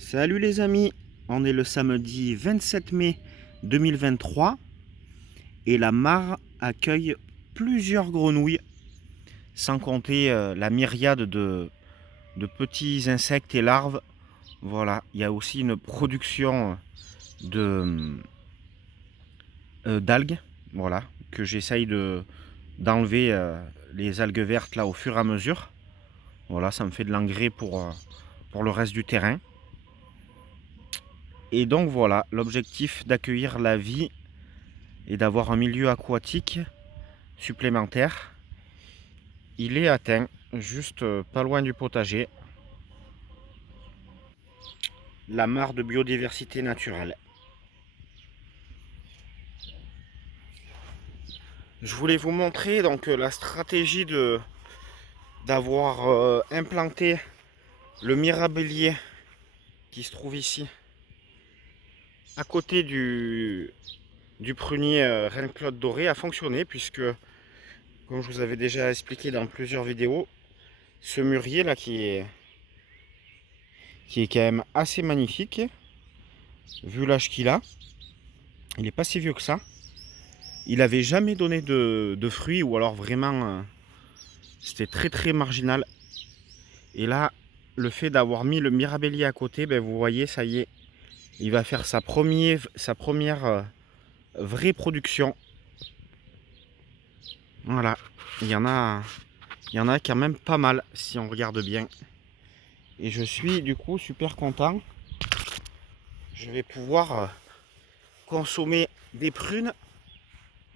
Salut les amis, on est le samedi 27 mai 2023 et la mare accueille plusieurs grenouilles, sans compter la myriade de petits insectes et larves. Voilà, il y a aussi une production d'algues, voilà, que j'essaye d'enlever les algues vertes là au fur et à mesure. Voilà, ça me fait de l'engrais pour le reste du terrain. Et donc voilà, l'objectif d'accueillir la vie et d'avoir un milieu aquatique supplémentaire, il est atteint, juste pas loin du potager. La mare de biodiversité naturelle. Je voulais vous montrer donc la stratégie d'avoir implanté le mirabilier qui se trouve ici, à côté du prunier Reine Claude Doré, a fonctionné puisque, comme je vous avais déjà expliqué dans plusieurs vidéos, ce mûrier là qui est quand même assez magnifique, vu l'âge qu'il a, il n'est pas si vieux que ça. Il n'avait jamais donné de fruits, ou alors vraiment c'était très marginal. Et là, le fait d'avoir mis le mirabellier à côté, ben vous voyez, ça y est, il va faire sa première vraie production. Voilà, il y en a quand même pas mal si on regarde bien. Et je suis du coup super content. Je vais pouvoir consommer des prunes,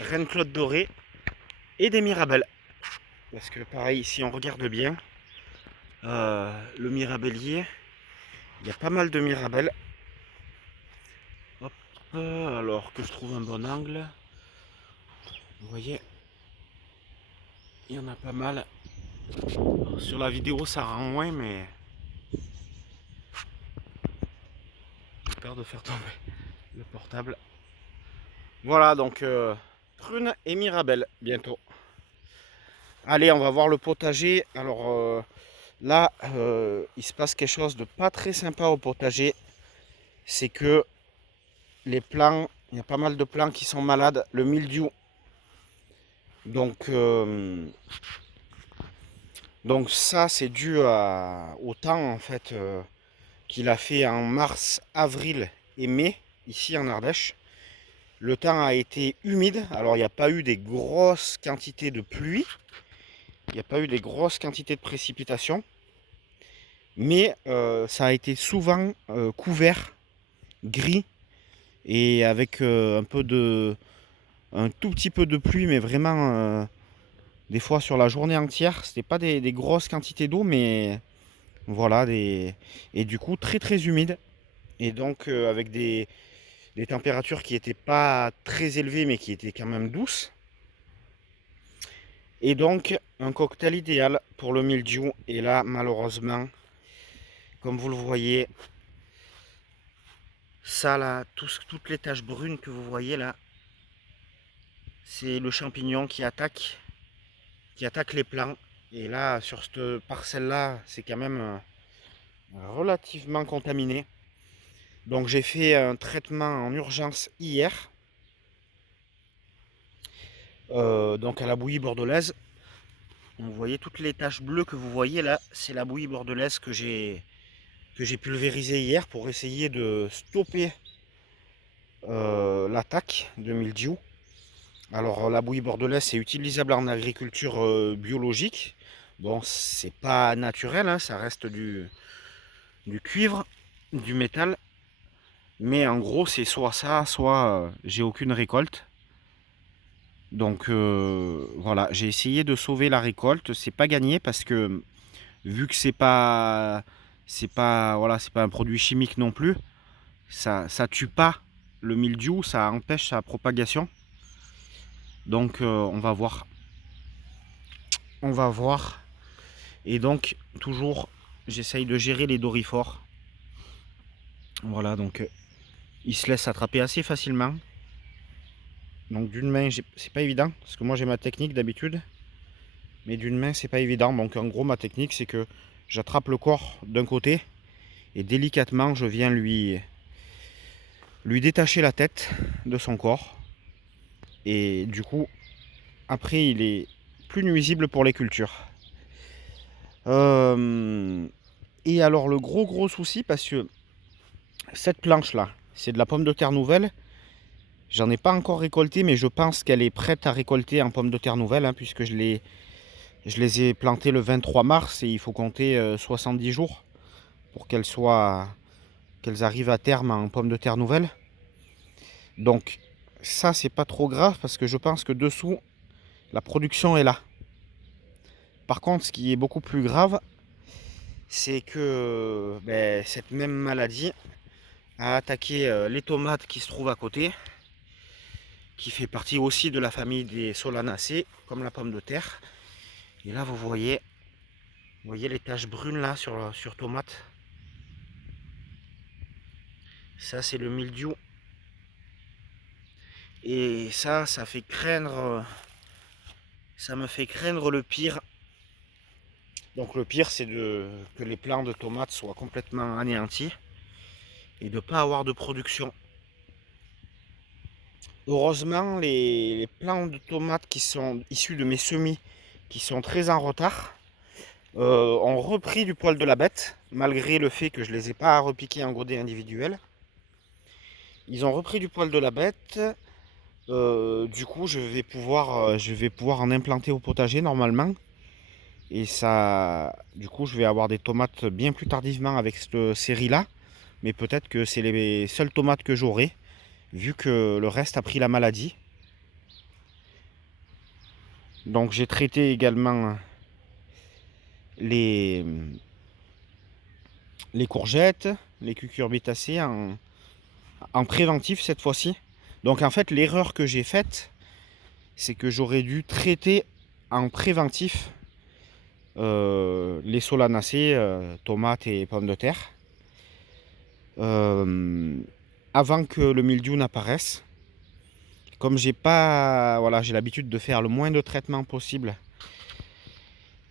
Reine Claude Doré et des mirabelles. Parce que pareil, si on regarde bien, le mirabellier, il y a pas mal de mirabelles. Hop, alors que je trouve un bon angle. Vous voyez, il y en a pas mal. Alors, sur la vidéo, ça rend moins, mais j'ai peur de faire tomber le portable. Voilà, donc prunes et mirabelles bientôt. Allez, on va voir le potager. Alors là, il se passe quelque chose de pas très sympa au potager. C'est que les plants, il y a pas mal de plants qui sont malades. Le mildiou. Donc ça, c'est dû au temps en fait qu'il a fait en mars, avril et mai ici en Ardèche. Le temps a été humide. Alors il n'y a pas eu des grosses quantités de pluie, il n'y a pas eu des grosses quantités de précipitations, mais ça a été souvent couvert, gris et avec un tout petit peu de pluie, mais vraiment des fois sur la journée entière. C'était pas des grosses quantités d'eau, mais voilà, et du coup très humide. Et donc avec des températures qui n'étaient pas très élevées, mais qui étaient quand même douces. Et donc un cocktail idéal pour le mildiou. Et là, malheureusement, comme vous le voyez, ça là, toutes les taches brunes que vous voyez là, c'est le champignon qui attaque les plants. Et là, sur cette parcelle-là, c'est quand même relativement contaminé. Donc j'ai fait un traitement en urgence hier, donc à la bouillie bordelaise. Vous voyez toutes les taches bleues que vous voyez là, c'est la bouillie bordelaise que j'ai pulvérisée hier pour essayer de stopper l'attaque de mildiou. Alors la bouillie bordelaise, c'est utilisable en agriculture biologique. Bon, c'est pas naturel, hein, ça reste du cuivre, du métal. Mais en gros, c'est soit ça, soit j'ai aucune récolte. Donc voilà, j'ai essayé de sauver la récolte. C'est pas gagné parce que vu que voilà, c'est pas un produit chimique non plus, ça tue pas le mildiou, ça empêche sa propagation. Donc on va voir. On va voir. Et donc toujours j'essaye de gérer les doryphores. Voilà, donc ils se laissent attraper assez facilement. Donc d'une main, c'est pas évident, parce que moi j'ai ma technique d'habitude. Mais d'une main, c'est pas évident. Donc en gros, ma technique, c'est que j'attrape le corps d'un côté Et délicatement, je viens lui détacher la tête de son corps. Et du coup, après, il est plus nuisible pour les cultures. Et alors, le gros souci, parce que cette planche-là, c'est de la pomme de terre nouvelle. J'en ai pas encore récolté, mais je pense qu'elle est prête à récolter en pommes de terre nouvelle, hein, puisque je les ai plantées le 23 mars et il faut compter 70 jours pour qu'elles arrivent à terme en pommes de terre nouvelle. Donc ça, c'est pas trop grave parce que je pense que dessous, la production est là. Par contre, ce qui est beaucoup plus grave, c'est que cette même maladie a attaqué les tomates qui se trouvent à côté, qui fait partie aussi de la famille des solanacées, comme la pomme de terre. Et là, vous voyez les taches brunes là sur tomate. Ça, c'est le mildiou. Et ça fait craindre, ça me fait craindre le pire. Donc le pire, c'est que les plants de tomates soient complètement anéantis et de ne pas avoir de production. Heureusement, les plants de tomates qui sont issus de mes semis, qui sont très en retard, ont repris du poil de la bête, malgré le fait que je ne les ai pas repiqués en godet individuel. Ils ont repris du poil de la bête. Du coup, je vais pouvoir en implanter au potager normalement. Et ça, du coup, je vais avoir des tomates bien plus tardivement avec cette série-là. Mais peut-être que c'est les seules tomates que j'aurai, vu que le reste a pris la maladie. Donc j'ai traité également les courgettes, les cucurbitacées en préventif cette fois-ci. Donc en fait, l'erreur que j'ai faite, c'est que j'aurais dû traiter en préventif les solanacées, tomates et pommes de terre, avant que le mildiou n'apparaisse. Comme j'ai l'habitude de faire le moins de traitements possible,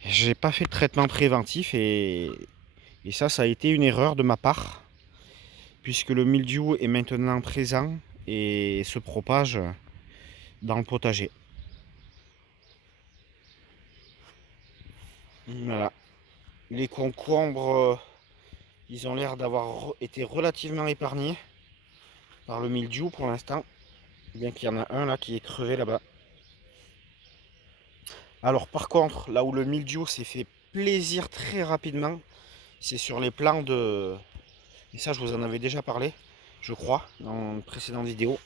j'ai pas fait de traitement préventif et ça a été une erreur de ma part, puisque le mildiou est maintenant présent et se propage dans le potager. Voilà. Les concombres, ils ont l'air d'avoir été relativement épargnés par le mildiou pour l'instant, bien qu'il y en a un là qui est crevé là-bas. Alors par contre, là où le mildiou s'est fait plaisir très rapidement, c'est sur les plants de... Et ça, je vous en avais déjà parlé, je crois, dans une précédente vidéo.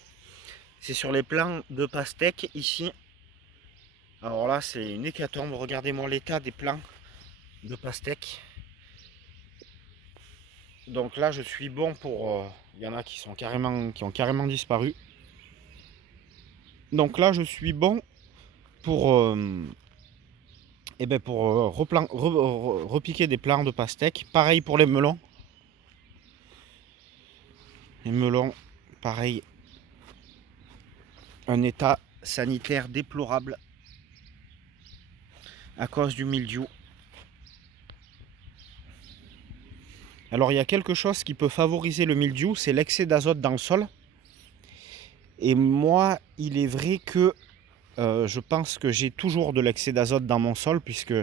C'est sur les plants de pastèque ici. Alors là, c'est une hécatombe. Regardez-moi l'état des plants de pastèque. Donc là, je suis bon pour... Il y en a qui ont carrément disparu. Donc là, je suis bon pour... repiquer des plants de pastèque. Pareil pour les melons. Les melons, pareil. Un état sanitaire déplorable à cause du mildiou. Alors il y a quelque chose qui peut favoriser le mildiou, c'est l'excès d'azote dans le sol. Et moi, il est vrai que je pense que j'ai toujours de l'excès d'azote dans mon sol, puisque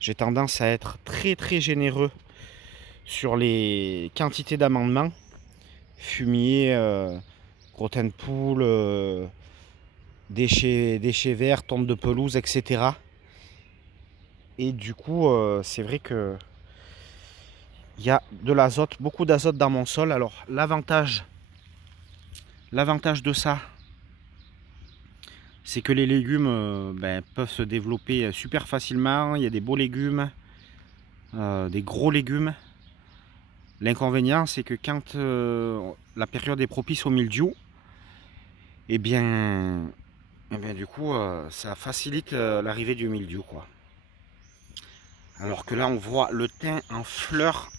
j'ai tendance à être très généreux sur les quantités d'amendements. Fumier, crottin de poule, déchets verts, tonte de pelouse, etc. Et du coup, c'est vrai que il y a de l'azote, beaucoup d'azote dans mon sol. Alors l'avantage de ça, c'est que les légumes peuvent se développer super facilement. Il y a des beaux légumes, des gros légumes. L'inconvénient, c'est que quand la période est propice au mildiou, et bien du coup, ça facilite l'arrivée du mildiou, quoi. Alors que là, on voit le thym en fleurs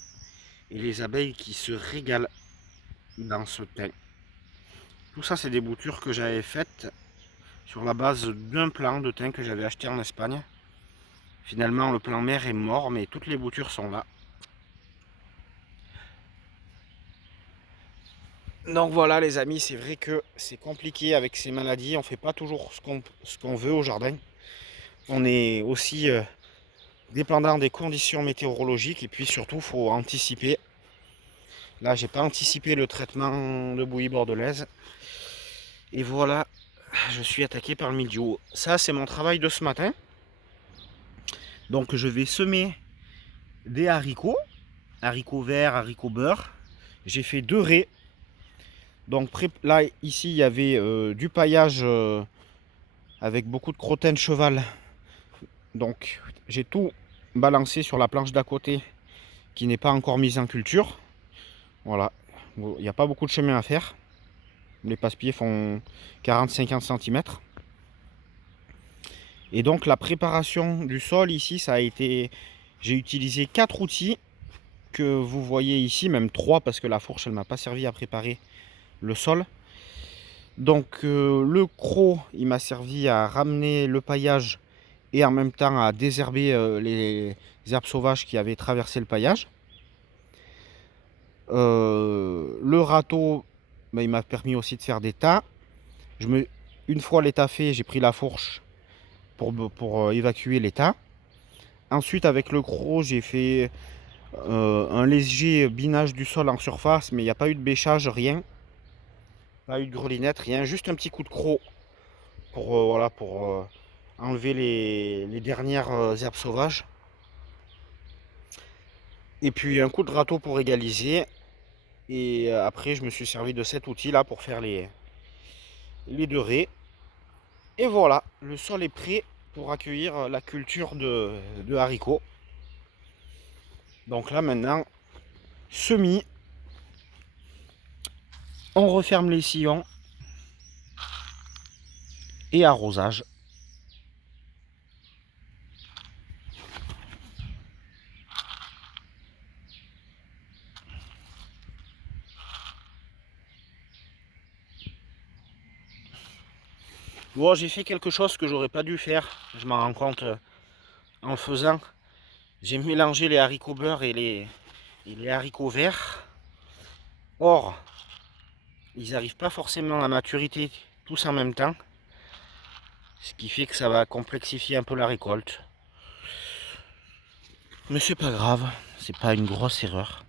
et les abeilles qui se régalent dans ce thym. Tout ça, c'est des boutures que j'avais faites sur la base d'un plant de thym que j'avais acheté en Espagne. Finalement, le plant mère est mort, mais toutes les boutures sont là. Donc voilà les amis, c'est vrai que c'est compliqué avec ces maladies, on fait pas toujours ce qu'on veut au jardin. On est aussi dépendant des conditions météorologiques et puis surtout faut anticiper. Là j'ai pas anticipé le traitement de bouillie bordelaise. Et voilà, je suis attaqué par le mildiou. Ça c'est mon travail de ce matin. Donc je vais semer des haricots verts, haricots beurre. J'ai fait 2 raies. Donc là, ici, il y avait du paillage avec beaucoup de crottin de cheval. Donc j'ai tout balancé sur la planche d'à côté qui n'est pas encore mise en culture. Voilà, il n'y a pas beaucoup de chemin à faire. Les passe-pieds font 40-50 cm. Et donc la préparation du sol ici, ça a été... J'ai utilisé 4 outils que vous voyez ici, même 3 parce que la fourche elle m'a pas servi à préparer le sol. Donc le croc il m'a servi à ramener le paillage et en même temps à désherber les herbes sauvages qui avaient traversé le paillage. Le râteau ben, il m'a permis aussi de faire des tas. Une fois les tas faits, j'ai pris la fourche pour évacuer les tas. Ensuite avec le croc j'ai fait un léger binage du sol en surface, mais il n'y a pas eu de bêchage, rien. Pas eu de grelinette, rien, juste un petit coup de croc pour, voilà, pour enlever les dernières herbes sauvages. Et puis un coup de râteau pour égaliser. Et après je me suis servi de cet outil là pour faire les 2 raies. Et voilà, le sol est prêt pour accueillir la culture de haricots. Donc là maintenant, semis, on referme les sillons et arrosage. Bon, j'ai fait quelque chose que j'aurais pas dû faire, je m'en rends compte en le faisant. J'ai mélangé les haricots beurre et les haricots verts. Or, ils n'arrivent pas forcément à maturité tous en même temps. Ce qui fait que ça va complexifier un peu la récolte. Mais c'est pas grave, c'est pas une grosse erreur.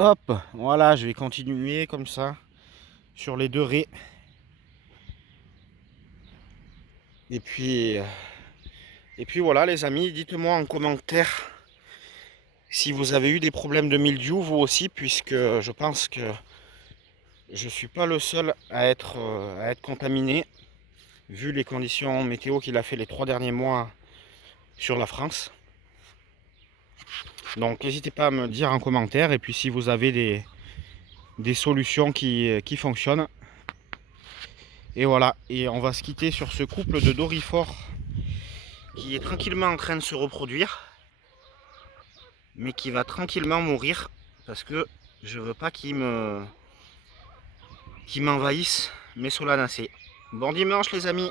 Hop, voilà, je vais continuer comme ça sur les 2 raies. Et puis voilà les amis, dites-moi en commentaire si vous avez eu des problèmes de mildiou vous aussi, puisque je pense que je ne suis pas le seul à être contaminé, vu les conditions météo qu'il a fait les 3 derniers mois sur la France. Donc n'hésitez pas à me dire en commentaire, et puis si vous avez des solutions qui fonctionnent. Et voilà, et on va se quitter sur ce couple de dorifores qui est tranquillement en train de se reproduire, mais qui va tranquillement mourir parce que je veux pas qu'il m'envahisse mes solanacées. Bon dimanche les amis.